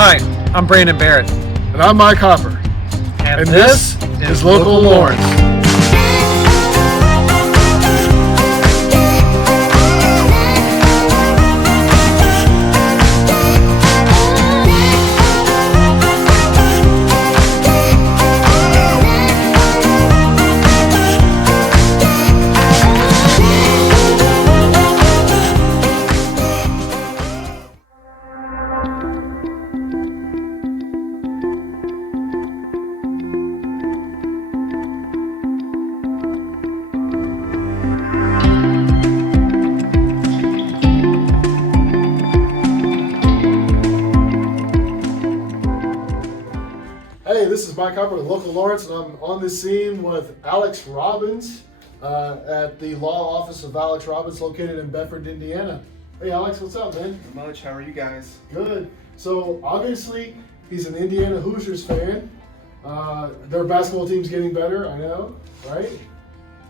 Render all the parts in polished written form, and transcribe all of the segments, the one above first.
Hi, I'm Brandon Barrett. And I'm Mike Hopper. And this is Local Lawrence. Hey, this is Mike Hopper with Local Lawrence, and I'm on the scene with Alex Robbins at the law office of Alex Robbins, located in Bedford, Indiana. Hey, Alex, what's up, man? Not much. How are you guys? Good. So, obviously, he's an Indiana Hoosiers fan. Their basketball team's getting better, I know, right?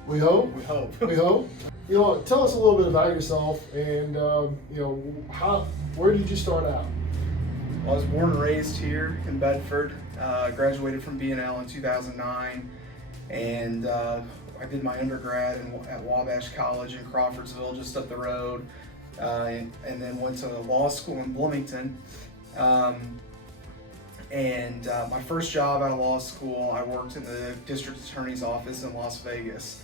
We hope. We hope. We hope. You know, tell us a little bit about yourself, and where did you start out? Well, I was born and raised here in Bedford. Graduated from B&L in 2009, and I did my undergrad at Wabash College in Crawfordsville, just up the road, and then went to law school in Bloomington. My first job out of law school, I worked in the district attorney's office in Las Vegas.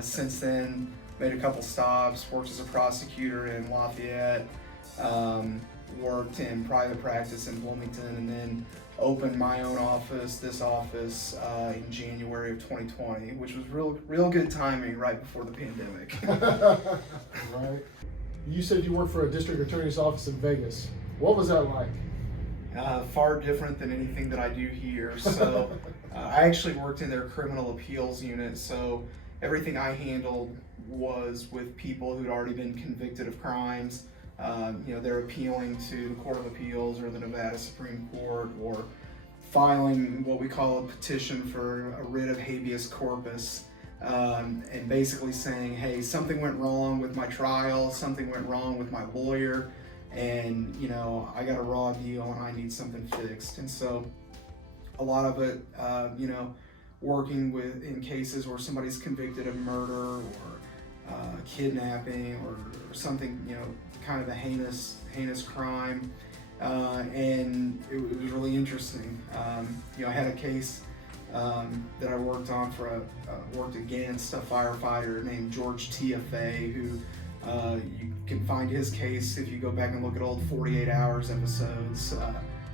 Since then, made a couple stops, worked as a prosecutor in Lafayette, worked in private practice in Bloomington, and then opened my own office, this office, in January of 2020, which was real good timing right before the pandemic. Right. You said you worked for a district attorney's office in Vegas. What was that like? Far different than anything that I do here. So I actually worked in their criminal appeals unit, so everything I handled was with people who'd already been convicted of crimes. They're appealing to the Court of Appeals or the Nevada Supreme Court, or filing what we call a petition for a writ of habeas corpus, and basically saying, hey, something went wrong with my trial, something went wrong with my lawyer, and I got a raw deal and I need something fixed. And so a lot of it, working in cases where somebody's convicted of murder or kidnapping or something, kind of a heinous crime, and it was really interesting. I had a case that I worked on worked against a firefighter named George TFA, who you can find his case if you go back and look at old 48 Hours episodes.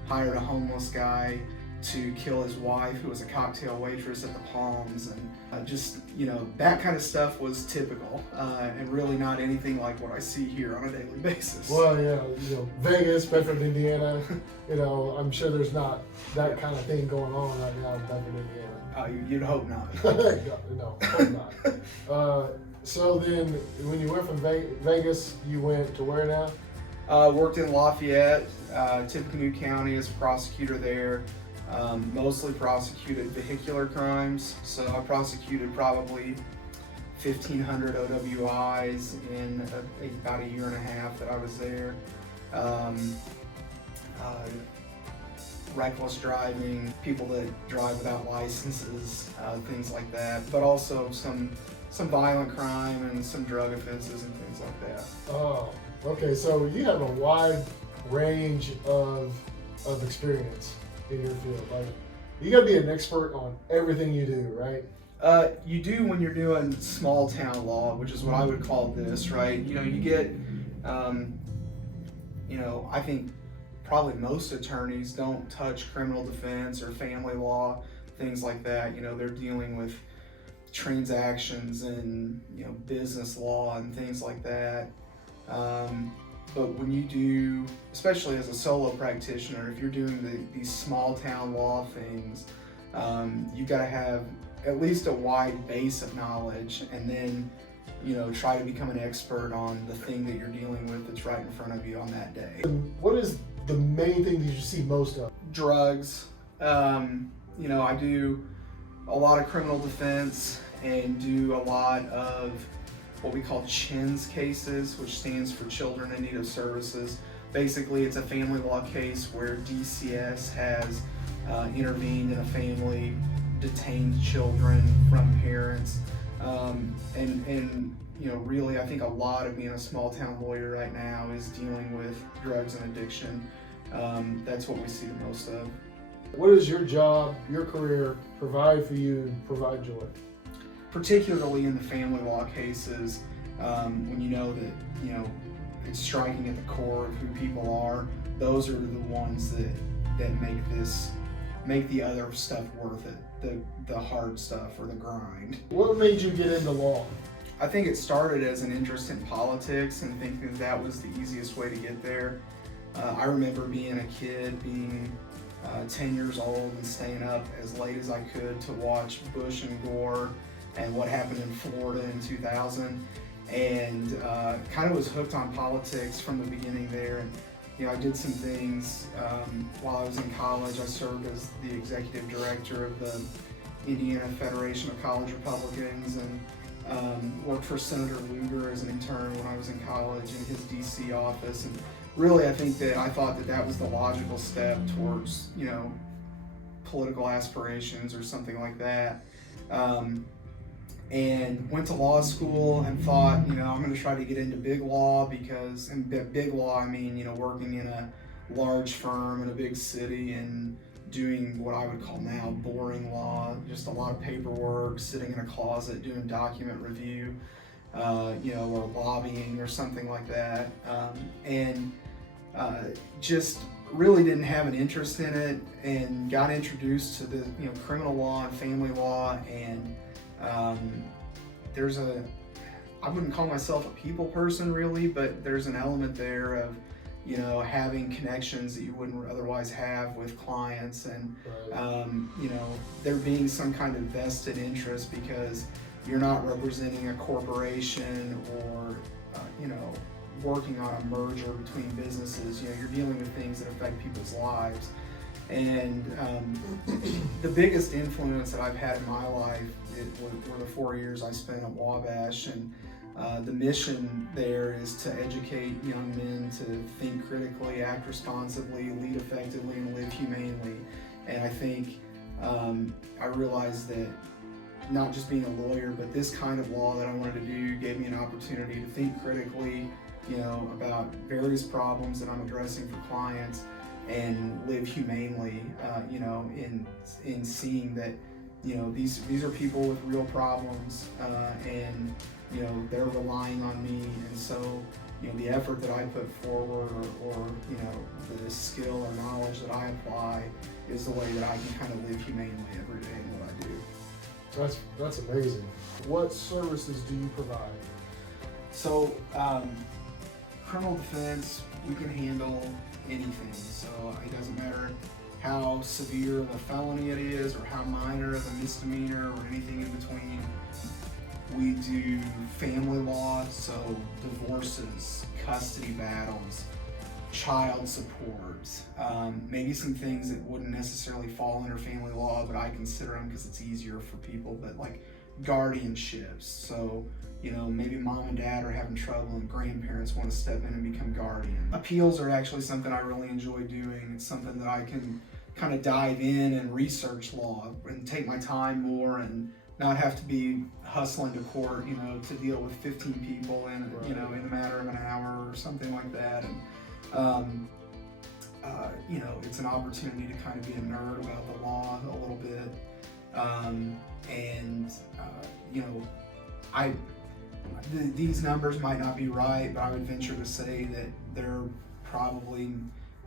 Hired a homeless guy to kill his wife, who was a cocktail waitress at the Palms, and that kind of stuff was typical, and really not anything like what I see here on a daily basis. Well, yeah, Vegas, Bedford, Indiana, I'm sure there's not that kind of thing going on right now in Bedford, Indiana. You'd hope not. No, hope not. So then, when you went from Vegas, you went to where now? Worked in Lafayette, Tippecanoe County as a prosecutor there. Mostly prosecuted vehicular crimes, so I prosecuted probably 1,500 OWIs in about a year and a half that I was there. Reckless driving, people that drive without licenses, things like that, but also some violent crime and some drug offenses and things like that. Oh, okay, so you have a wide range of experience in your field. Like, you gotta be an expert on everything you do, right? You do when you're doing small town law, which is what I would call this, right? You get, I think probably most attorneys don't touch criminal defense or family law, things like that. They're dealing with transactions and, business law and things like that. But when you do, especially as a solo practitioner, if you're doing these small town law things, you've got to have at least a wide base of knowledge, and then try to become an expert on the thing that you're dealing with that's right in front of you on that day. And what is the main thing that you see most of? Drugs. I do a lot of criminal defense and do a lot of what we call CHINS cases, which stands for Children in Need of Services. basically it's a family law case where DCS has intervened in a family, detained children from parents, and you know, really, I think a lot of being a small town lawyer right now is dealing with drugs and addiction. That's what we see the most of. What does your job, your career provide for you and provide joy? Particularly in the family law cases, when you know that, you know, it's striking at the core of who people are, those are the ones that make the other stuff worth it, the hard stuff or the grind. What made you get into law? I think it started as an interest in politics and thinking that was the easiest way to get there. I remember being a kid, being 10 years old and staying up as late as I could to watch Bush and Gore and what happened in Florida in 2000, and kind of was hooked on politics from the beginning there. And you know, I did some things while I was in college. I served as the executive director of the Indiana Federation of College Republicans, and worked for Senator Lugar as an intern when I was in college in his DC office. And really, I thought that was the logical step towards, you know, political aspirations or something like that. And went to law school and thought, you know, I'm going to try to get into big law, because, and big law, I mean, you know, working in a large firm in a big city and doing what I would call now boring law, just a lot of paperwork, sitting in a closet doing document review, you know, or lobbying or something like that. Just really didn't have an interest in it, and got introduced to the, you know, criminal law and family law. And I wouldn't call myself a people person really, but there's an element there of, you know, having connections that you wouldn't otherwise have with clients, and you know, there being some kind of vested interest because you're not representing a corporation or you know, working on a merger between businesses. You know, you're dealing with things that affect people's lives. And the biggest influence that I've had in my life were the 4 years I spent at Wabash, and the mission there is to educate young men to think critically, act responsibly, lead effectively, and live humanely. And I think I realized that not just being a lawyer, but this kind of law that I wanted to do gave me an opportunity to think critically, you know, about various problems that I'm addressing for clients, and live humanely, you know, in seeing that, you know, these are people with real problems, and you know, they're relying on me. And so, you know, the effort that I put forward, or you know, the skill or knowledge that I apply, is the way that I can kind of live humanely every day in what I do. That's amazing. What services do you provide? So, criminal defense, we can handle anything. So it doesn't matter how severe of a felony it is, or how minor of a misdemeanor, or anything in between. We do family law, so divorces, custody battles, child support, maybe some things that wouldn't necessarily fall under family law, but I consider them because it's easier for people, but like guardianships. So, you know, maybe mom and dad are having trouble and grandparents want to step in and become guardian. Appeals are actually something I really enjoy doing. It's something that I can kind of dive in and research law and take my time more, and not have to be hustling to court, you know, to deal with 15 people in, you know, in a matter of an hour or something like that. And you know, it's an opportunity to kind of be a nerd about the law a little bit. You know, these numbers might not be right, but I would venture to say that they're probably,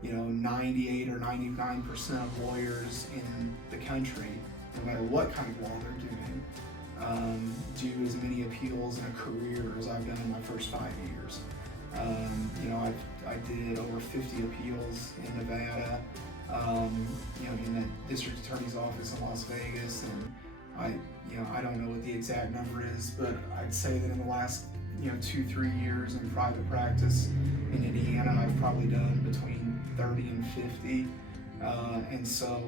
you know, 98 or 99% of lawyers in the country, no matter what kind of law they're doing, do as many appeals in a career as I've done in my first 5 years. You know, I did over 50 appeals in Nevada, you know, in the district attorney's office in Las Vegas, and I don't know what the exact number is, but I'd say that in the last, you know, 2-3 years in private practice in Indiana, I've probably done between 30 and 50, and so,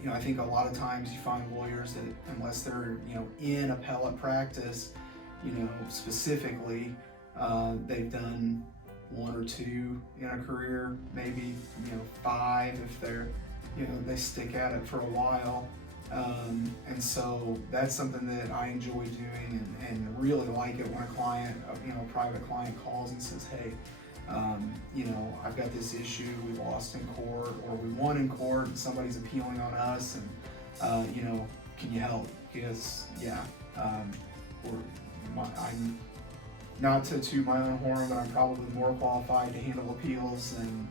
you know, I think a lot of times you find lawyers that, unless they're, you know, in appellate practice, you know, specifically, they've done, 1 or 2 in a career, maybe 5 if they're they stick at it for a while. And so that's something that I enjoy doing and really like it when a client, a private client calls and says, hey, I've got this issue, we lost in court or we won in court and somebody's appealing on us and, can you help? Because, I'm not to toot my own horn, but I'm probably more qualified to handle appeals than,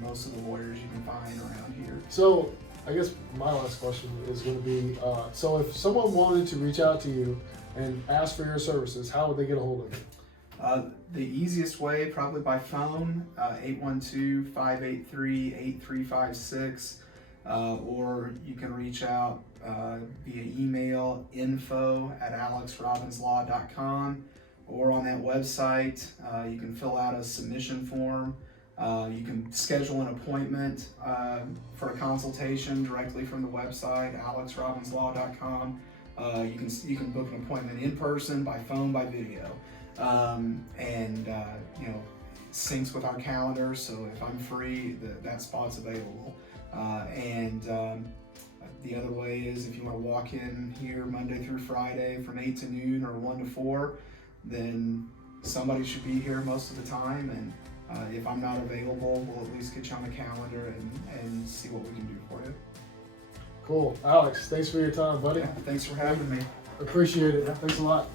most of the lawyers you can find around here. So I guess my last question is going to be, so if someone wanted to reach out to you and ask for your services, how would they get a hold of you? The easiest way, probably by phone, 812-583-8356, or you can reach out via email, info@alexrobinslaw.com, or on that website, you can fill out a submission form. You can schedule an appointment for a consultation directly from the website, alexrobinslaw.com. You can book an appointment in person, by phone, by video. Syncs with our calendar, so if I'm free, that spot's available. The other way is if you want to walk in here Monday through Friday from 8 to noon or 1 to 4, then somebody should be here most of the time, and if I'm not available, we'll at least get you on the calendar and see what we can do for you. Cool. Alex, thanks for your time, buddy. Yeah, thanks for having me. Appreciate it. Thanks a lot.